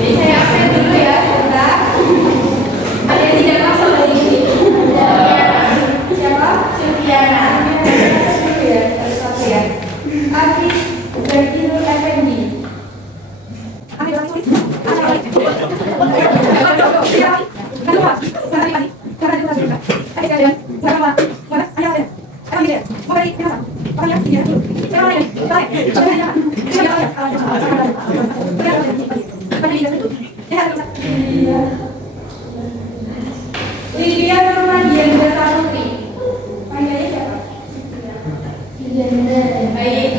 Jadi saya absen dulu ya, sebentar. Ada yang tidak masuk dari sini. Siapa? Silviana. Dulu ya, satu ya. Hafiz Zakirul Effendi. Lydia Nurmadiana Saputri. Panggilannya siapa? Baik,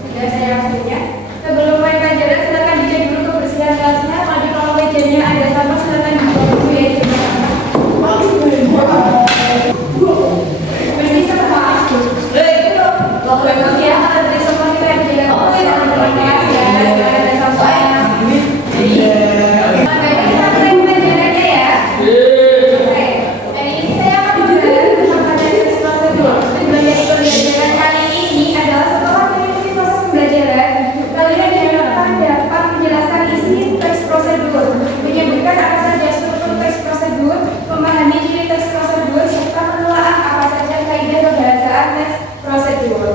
sudah saya langsung ya. Sebelum mulai pelajaran, silakan dicek dulu kebersihan kelasnya. Maju kalau mejanya ada sampah, silakan dibuang dulu ya di sebelah sana. Bersih semua. Bagus ya, kalau dari semua kita yang jaga kelas ya, ada sampah. Jadi, makanya kita mulai pelajarannya ya. Oke, hari ini saya akan membahas tentang materi prosedur. Tujuan dari pembelajaran kali ini adalah setelah mengikuti proses pembelajaran, kalian diharapkan dapat menjelaskan isi teks prosedur, menyebutkan apa saja struktur teks prosedur, memahami ciri teks prosedur, serta menelaah apa saja kaidah pembahasan teks prosedur.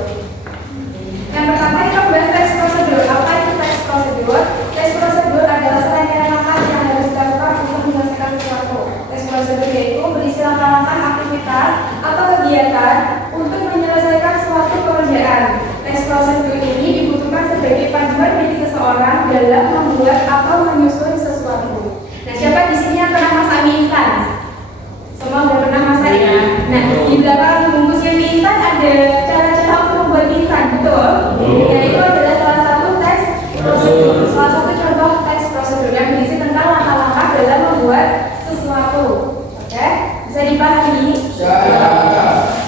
Yang pertama kita bahas teks prosedur. Apa itu teks prosedur? Teks prosedur adalah serangkaian langkah yang harus dilakukan untuk menyelesaikan sesuatu. Teks prosedur yaitu berisi langkah-langkah aktivitas atau kegiatan untuk menyelesaikan suatu pekerjaan. Teks prosedur ini dibutuhkan sebagai panduan bagi seseorang dalam membuat atau menyusun sesuatu. Nah, siapa di sini yang pernah masak mie instan? Semua sudah pernah masak ya? Nah, di belakang bungkusnya mie instan ada cara-cara untuk membuat mie instan, betul? Ya, itu adalah salah satu teks prosedur. Salah satu contoh teks prosedur yang berisi tentang langkah-langkah dalam membuat sesuatu. Oke? Bisa dipahami?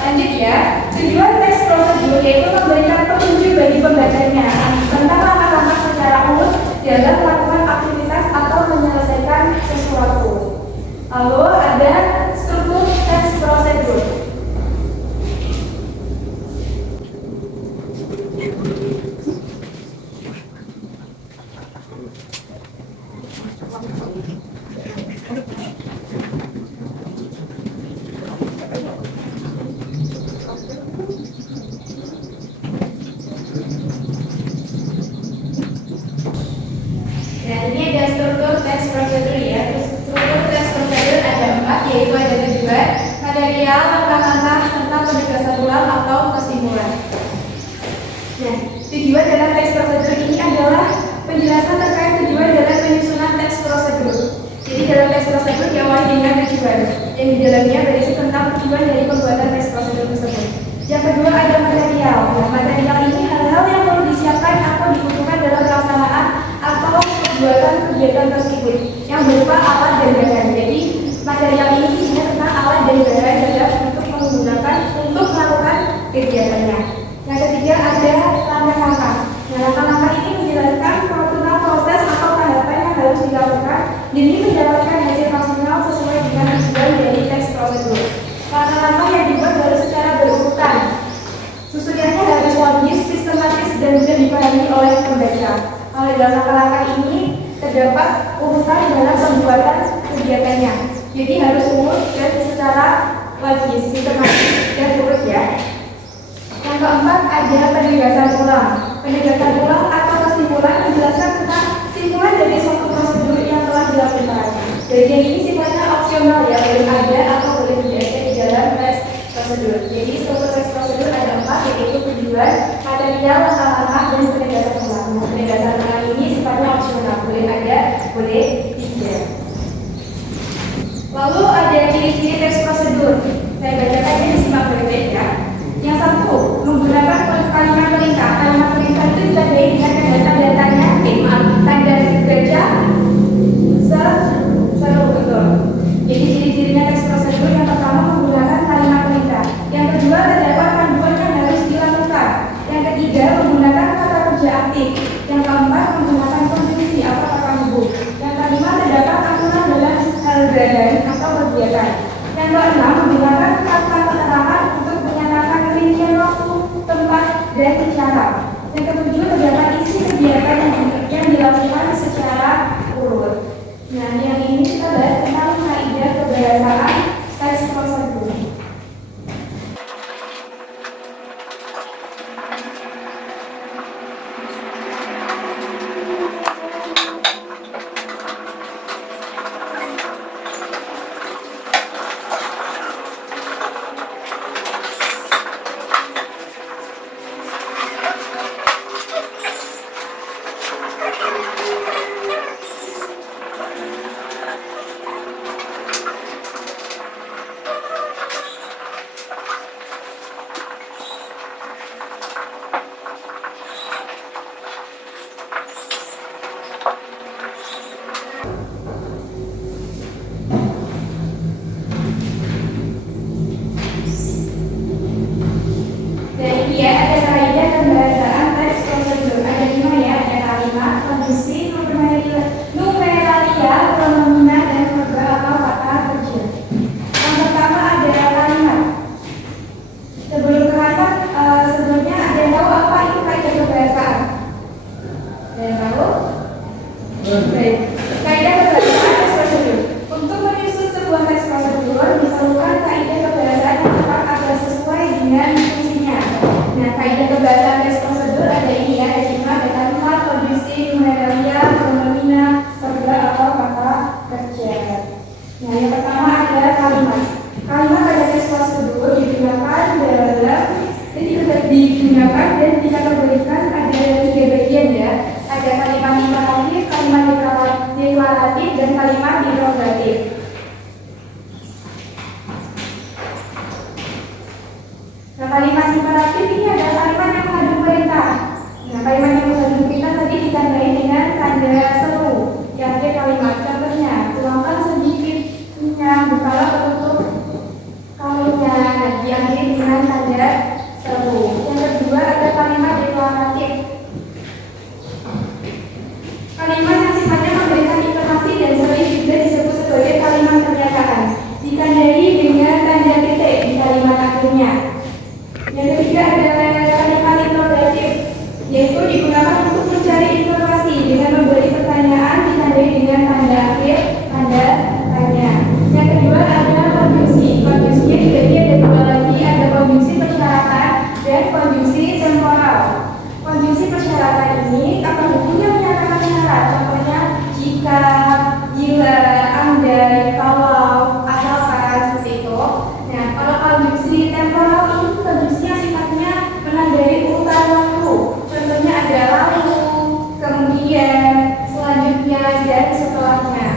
Lanjut ya. Tujuan teks prosedur yaitu memberikan petunjuk bagi pembacanya tentang langkah-langkah secara umum dalam melakukan aktivitas atau menyelesaikan sesuatu. Lalu ada struktur teks prosedur. Nah, ini ada struktur teks prosedur ya. Struktur teks prosedur ada 4, yaitu ada tujuan, material, langkah-langkah, serta penegasan ulang atau kesimpulan. Nah, tujuan dalam teks prosedur ini adalah penjelasan terkait tujuan dalam penyusunan teks prosedur. Jadi dalam teks prosedur diawali dengan tujuan, yang di dalamnya berisi tentang tujuan dari pembuatan teks prosedur tersebut. Yang kedua ada material. Nah, material ini hal-hal yang perlu disiapkan atau dibutuhkan dalam pelaksanaan atau pembuatan kegiatan tersebut yang berupa alat dan bahan. Jadi material ini isinya tentang alat dan bahan dalam untuk melakukan kegiatannya. Yang ketiga ada langkah-langkah. Nah, langkah-langkah ini menjelaskan tentang proses atau tahapan yang harus dilakukan demi mendapatkan hasil maksimal sesuai dengan tujuan dari teks prosedur. Langkah-langkah yang dibuat harus secara berurutan. Susunannya harus logis, sistematis, dan mudah dipahami oleh pembaca. Oleh dalam langkah-langkah ini terdapat urutan dalam pembuatan kegiatannya. Jadi harus urut dan secara logis, sistematis, dan urut ya. Yang keempat ada penegasan ulang. Penegasan ulang atau kesimpulan menjelaskan tentang simpulan dari suatu prosedur yang telah dilakukan. Bagian ini sifatnya opsional ya, boleh ada atau boleh tidak ada di dalam teks prosedur. Jadi struktur teks prosedur ada 4, yaitu tujuan, material, langkah-langkah, dan penegasan ulang. Nah, penegasan ulang ini sifatnya opsional, boleh ada, boleh tidak. Lalu ada ciri-ciri teks prosedur. Saya bacakan ini disimak baik-baik ya. Yang satu, menggunakan kalimat perintah. Kalimat perintah itu ditandai dengan tanda-tandanya, tanda gajah, seru betul. Jadi ciri-cirinya teks prosedur yang pertama menggunakan kalimat perintah. Yang kedua terdapat panduan yang harus dilakukan. Yang ketiga menggunakan kata kerja aktif. Yang keempat menggunakan konjungsi atau kata hubung. Yang kelima numeralia, pronomina, dan verba atau kata kerja. Yang pertama ada kalimat. Sebelum ke kalimat, sebelumnya ada yang tahu apa itu kaidah kebahasaan? Ada yang tahu? Baik. Kaidah kebahasaan teks prosedur. Untuk menyusun sebuah teks prosedur diperlukan kaidah kebahasaan yang tepat agar sesuai dengan fungsinya. Nah, kaidah kebahasaan teks prosedur ada ini ya, ada 5, ada kalimat, kondisi, numeralia, pronomina, verba atau kata kerja. Nah, yang pertama ada kalimat. Kalimat pada teks prosedur digunakan dan dikategorikan ada 3 bagian ya. Ada kalimat imperatif, kalimat deklaratif, dan kalimat interrogatif. Nah, kalimat imperatif ini adalah kalimat yang mengandung perintah. Nah, kalimat yang mengandung perintah tadi ditandai dengan tanda seru. Yang ada kalimat contohnya, tuangkan sedikit minyak, bukalah penutup kalengnya. Nah, diakhiri dengan tanda seru. Yang kedua ada kalimat deklaratif. Kalimat yang sifatnya memberikan informasi dan sering juga disebut sebagai kalimat pernyataan. Ditandai dengan tanda titik di kalimat akhirnya. Yang ketiga ada kalimat interrogatif, yaitu digunakan untuk mencari informasi dengan memberi pertanyaan ditandai dengan tanda akhir, tanda tanya. Yang kedua ada konjungsi. Konjungsinya dibagi ada 2 lagi, ada konjungsi persyaratan dan konjungsi temporal. Konjungsi persyaratan ini akan bunyinya menyatakan syarat. Contohnya jika, bila, andai, kalau, asalkan, seperti itu. Nah, kalau konjungsi temporal itu konjungsi yang sifatnya menandai urutan waktu. Contohnya ada lalu, kemudian, selanjutnya, dan setelahnya.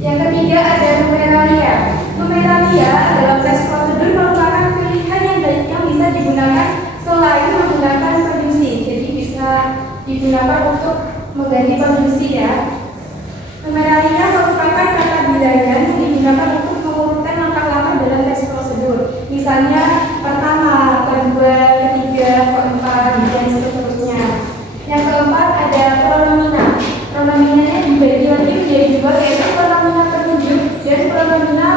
Yang ketiga ada numeralia. Numeralia dalam teks prosedur merupakan pilihan yang bisa digunakan selain menggunakan konjungsi. Jadi bisa digunakan untuk mengganti konjungsi ya. Numeralia merupakan kata bilangan yang digunakan untuk mengurutkan langkah-langkah dalam teks prosedur. Misalnya pertama, kedua, ketiga, keempat, dan seterusnya. Yang keempat ada pronomina. Pronominanya dibagi lagi menjadi 2, yaitu pronomina penunjuk dan pronomina